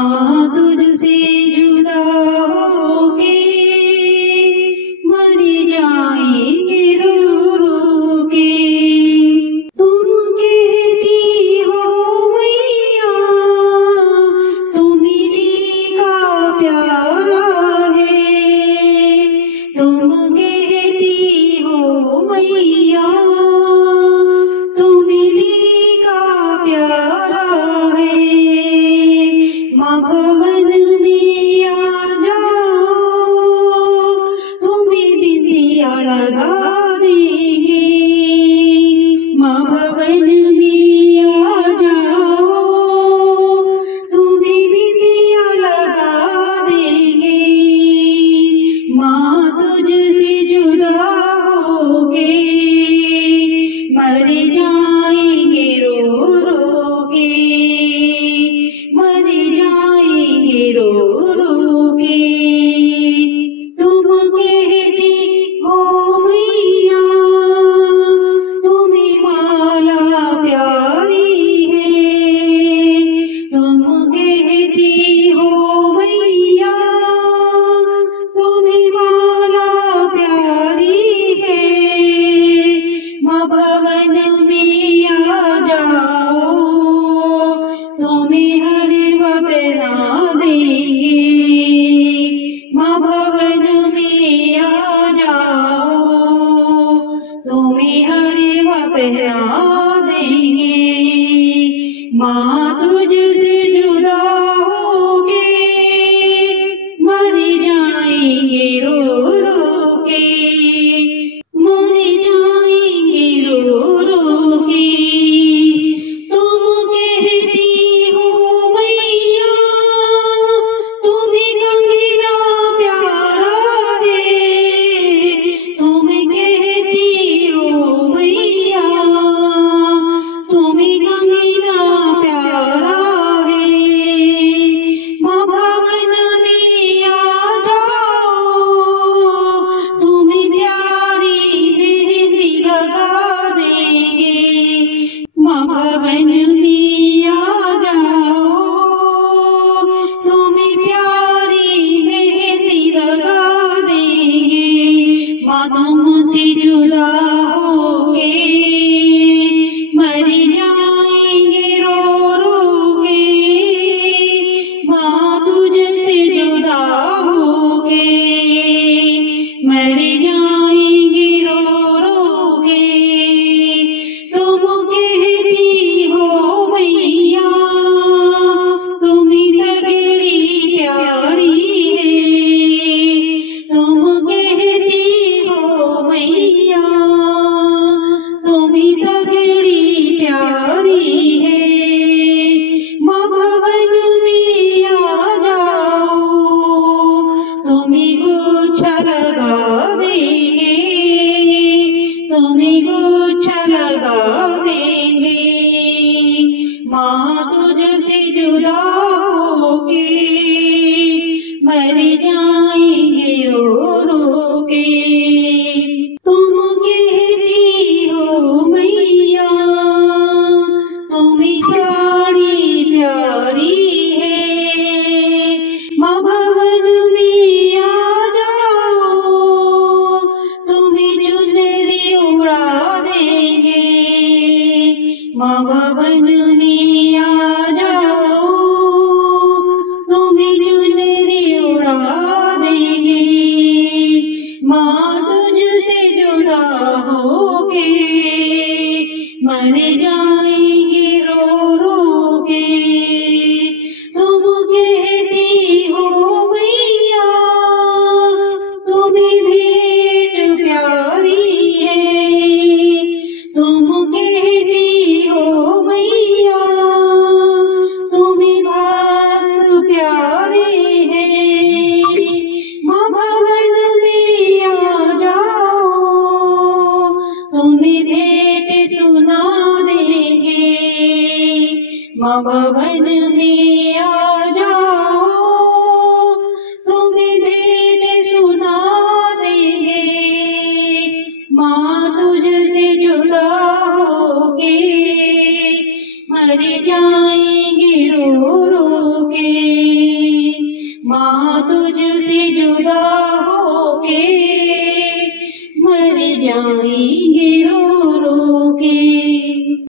माँ तुझसे जुदा होके मर जाएंगे रो रो के। तुम कहती हो मैया तुम्ही का प्यारा है, तुम कहती हो मैया तुम्ही का प्यारा है। माँ भवन में आ जाओ तुम्हें बिंदिया लगा देंगे, माँ भवन में आ जाओ तुम्हें बिंदिया लगा देंगे। माँ तुझसे जुदा होके मर जाएंगे रो रो के, मर जाएंगे रो रो के। तुम कहती हो मैया तुम्हें माला प्यारी है, तुम कहती हो मैया तुम्हें माला प्यारी है। माँ भवन में आ जाओ तुम्हें हरवा पहना देंगे, माँ भवन में आ जाओ तुम्हें हरवा पहना देंगे। माँ तुझसे जुदा होके मर जाएंगे रो रो के, मर जाएंगे रो रो के। तुम कहती हो मैया तुम्हें गंगीना प्यारा है, तुम कहती हो मैया तुम्हें गंगीना प्यारा है। माँ भवन में आ जाओ तुम्हें प्यारी मेहंदी लगा देंगे, माँ भवन में आ जाओ तुम्हें प्यारी मेहंदी लगा देंगे। माँ तुमसे जुदा होके मर जाएंगे रो रो के, माँ तुझसे जुदा होके मर जाएंगे रो रो के। तुम कहती हो मैया तुम्ही तगड़ी प्यारी है, तुम कहती हो मैया तुम्ही तगड़ी प्यारी है। माँ भवन में आ जाओ तुम्ही गुच्छा लगा देंगे, तुम्ही गुच्छा लगा देंगे। माँ तुझसे जुदा होके मर जाएंगे रो रो के। तुम कहती हो मैया तुम्ही साड़ी प्यारी है, माँ भवन में आ जाओ तुम्हें चुनरी उड़ा देंगे, माँ भवन में आ जाओ तुम्हें चुनरी उड़ा देंगे। माँ तुझसे जुदा होके मर जाएंगे रो रो के। तुम कहती हो मैया तुम्हें भेंट प्यारी है, तुम कहती हो मैया तुम्हें बात प्यारी है। माँ भवन में आ जाओ तुम्हें भेंट सुना देंगे, माँ भवन में आ जाओ